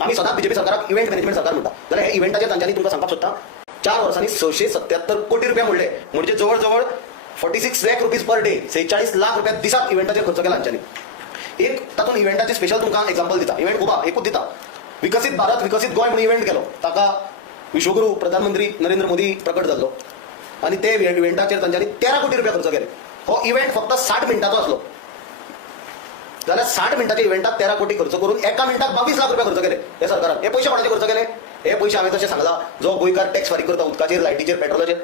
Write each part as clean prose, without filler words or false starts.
आम्ही सदांच बीजेपी सरकाराक इव्हेंट मॅनेजमेंट सरकार म्हणटा, जाल्यार हे इव्हेंटाचेर तांच्यांनी तुमकां सांगपाक सोदता 4 वर्सांनी 677 कोटी रुपया मोडले, म्हणजे जवळ जवळ 46 lakh rupees per day, 46 lakh रुपया दिसाक इव्हेंटाचेर खर्च केला हांच्यांनी. एक तातूंत इव्हेंटाचे स्पेशल तुमकां एक्झाम्पल दिता. इव्हेंट गोवा एकूच दिता. विकसीत भारत विकसीत गोंय म्हणून इव्हेंट केलो, ताका विश्वगुरू प्रधानमंत्री नरेंद्र मोदी प्रकट जाल्लो आणि ते इव्हेंटाचेर तांच्यांनी 13 कोटी रुपया खर्च केले. हो इव्हेंट फक्त 60 मिनटाचो आसलो, जाल्यार 60 मिनटाच्या इव्हेंटाक 13 कोटी खर्च करून एका मिनटाक 22 लाख रुपया खर्च केले हे सरकारान. हे पयशे कोणाचे खर्च केले? हे पयशे हांवें तशें सांगला, जो गोंयकार टॅक्स फारीक करता उदकाचेर, लायटीचेर, पेट्रोलाचेर,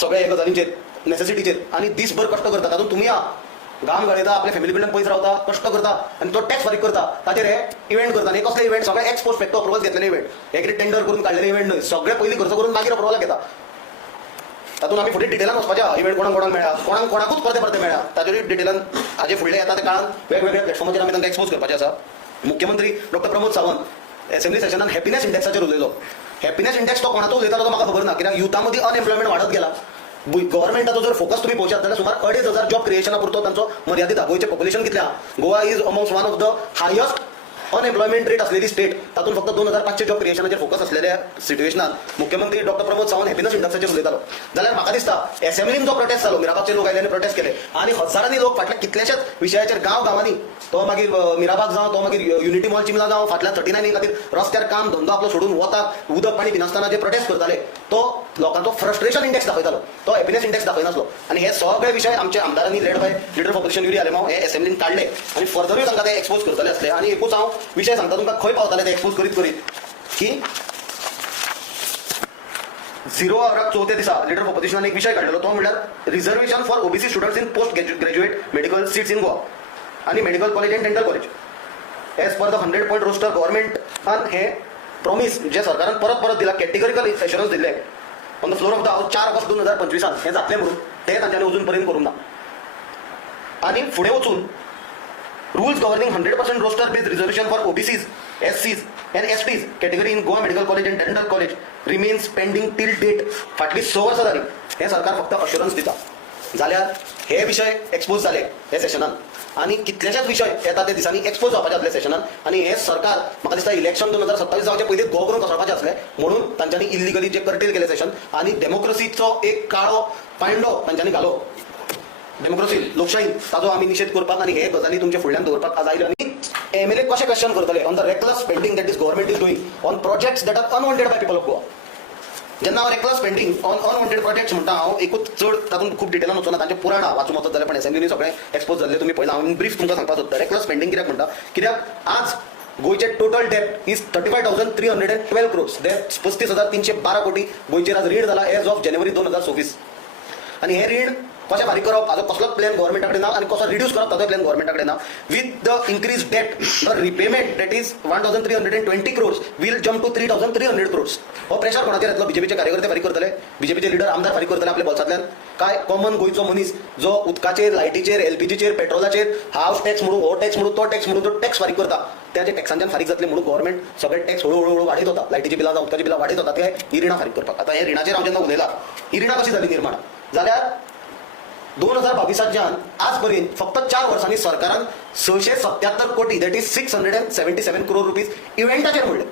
सगळ्या ह्या गजालींचेर, नेसेसिटीचेर, आणि दिसभर कश्ट करता. तातूंत तुमी घाम घालयता, आपल्या फॅमिली कडल्यान पयस रावता, कश्ट करता आणि तो टॅक्स फारीक करता, ताचेर हे इव्हेंट करता. हे कसले इव्हेंट? सगळे एक्स पोस्ट फॅक्टो अप्रुवल घेतलेले इव्हेंट, हे कितें टेंडर करून काडलेले इव्हेंट न्हय, सगळे पयलीं खर्च करून मागीर अप्रुवलाक येता. तातूंत आमी फुडें डिटेलान वचपाचें आहा. इव्हेंट कोणाक कोणाक मेळ्ळा, कोणाकूच परते परते मेळ्ळा, ताचेरूय डिटेलान हाजे फुडले येता त्या काळान वेगवेगळ्या प्लॅटफॉर्माचेर आमी तांकां एक्सपोज करपाचें आसा. मुख्यमंत्री डॉक्टर प्रमोद सावंत असेंब्ली सेशनान हॅपीनेस इंडेक्साचेर उलयलो. हॅपीनेस इंडेक्स तो कोणाचो उलयता तो म्हाका खबर ना, कित्याक युथा मदीं अनएम्प्लॉयमेंट वाडत गेला. गव्हर्मेंटाचो जर फोकस तुम्ही पळोवशात जाल्यार सुमार 2,500 जॉब क्रिएशना पुरतो तांचो मर्यादित आहा. गोंयचें पॉप्युलेशन कितलें आहा? Goa is amongst one of the highest unemployment rate असलेली स्टेट. तातूंत फक्त 2,500 जॉब क्रिएशनाचेर फोकस असलेल्या सिच्युएशनात मुख्यमंत्री डॉक्टर प्रमोद सावंत हॅपीनेस इंडेक्साचेर उलयतालो. जाल्यार म्हाका दिसता असेंब्लीन जो प्रोटेस्ट जालो, मिराबागचे लोक आयले आनी प्रोटेस्ट केले, आणि हजारांनी लोक फाटल्या कितल्याशाच विशयाचेर गांवांनी, तो मागीर मिराबाग जावं, तो मागीर युनिटी मॉल चिमला जावं, फाटल्या 39 खातीर रस्त्यार काम धंदो आपलो सोडून वतात, उदक पाणी पिनासतना जे प्रोटेस्ट करताले, तो लोकांचो फ्रस्ट्रेशन इंडेक्स दाखयतालो, तो हॅपीनेस इंडेक्स दाखयनासलो. आणि हे सगळे विशय आमच्या आमदारांनी led by leader of opposition Yuri Alemao हे असेंब्लीन काडले आणि फर्दरूय तांकां ते एक्सपोज करतले असले. आणि एकूच हांव विशय सांगता तुमकां खंय पावताले ते एक्सपोज करीत करीत, की 0 ऑवराक 4 दिसा लिडर ऑफ ऑपोजिशनान एक विषय काढलेलो, तो म्हणल्यार reservation for OBC students in post graduate medical seats in Goa आणि medical college and dental college. As per the 100 point roster गव्हर्मेंटान हे प्रॉमिस जे सरकारान परत परत दिला, कॅटेगरिकल एश्युरन्स दिले on the floor of the house 4 August 2025 हे जातले म्हणून ते तांच्यांनी अजून पर्यंत करूंक ना. आणि फुडें वचून rules governing 100% roster based reservation for OBCs, SCs and STs category in Goa Medical College and Dental College remains pending till date. फाटली 6 वर्सां जाली. हे सरकार फक्त अश्युरन्स दिता. जाल्यार हे विषय एक्सपोज जाले हे सेशनान, आणि कितलेशेच विषय येता ते दिसांनी एक्सपोज जावपाचे आसले सेशनान. आणि हे सरकार म्हाका दिसता इलेक्शन 2027 जावचे पयलीं गो करून कोसळपाचे आसले, म्हणून तांच्यांनी इल्लिगली जे कर्टेल केले सेशन, आणि डेमोक्रेसीचो एक काळो पांयंडो तांच्यांनी घालो. डेमोक्रेसी लोकशाही ताजो आमी निषेध करपाक आणि हे गजाली तुमच्या फुडल्यान दवरपाक आज आयले. आणि एमएलए कशें क्वेश्चन करतले on the reckless spending that is government is doing on projects that are unwanted by people of Goa. जेन्ना हांव reckless spending on unwanted projects म्हणटा, हांव एकूच चड तातूंत खूब डिटेलान वचना, तांचे पुराण वाचून वचत जाल्यार पण असेंब्लीनी सगळे एक्सपोज जाल्ले तुमी पळयला. हांव ब्रीफ तुमकां सांगपाक सोदता रेकलस स्पेंडिंग कित्याक म्हणटा, कित्याक आज गोयचे टोटल डेप्ट इज 35,312 crores. 35,312 कोटी गोयचेर आज रीण जाला एज ऑफ जानेवारी 2024. आणि हे रीण कशें फारीक करप हाजो कसलोच प्लॅन गव्हर्मेंटा कडेन ना, आणि कसो रिड्यूस करप ताजो प्लॅन गव्हर्मेंटा कडेन ना. With the increase debt the repayment that is 1,320 crores will jump to 3,300 crores. हो प्रेशर कोणाचेर येतलो? बीजेपीचे कार्यकर्ते फारीक करतले, बीजेपीचे लिडर आमदार फारीक करतले आपल्या बोल्सांतल्यान, काय कॉमन गोंयचो मनीस जो उदकाचेर, लायटीचेर, एलपीजीचेर, पेट्रोलाचेर हावस टॅक्स म्हणून, हो टॅक्स म्हणून, तो टॅक्स म्हणून जो टॅक्स फारीक करता, त्याचे टॅक्सांच्यान फारीक जातले म्हणून गव्हर्मेंट सगळे टॅक्स हळू वाडयत होता, लायटीची बिलां जावं उदकाची बिलां वाडयत होता, ते ही रिणां फारीक करपाक. आता हे रिणाचेर हांव जेन्ना उलयला, ही रिणां कशी जाली निर्माण, जाल्यार 2022च्यान आज पर्यंत फक्त 4 वर्सांनी सरकारान 677 कोटी दॅट इज 677 crore रुपीज इव्हेंटाचेर मोडले.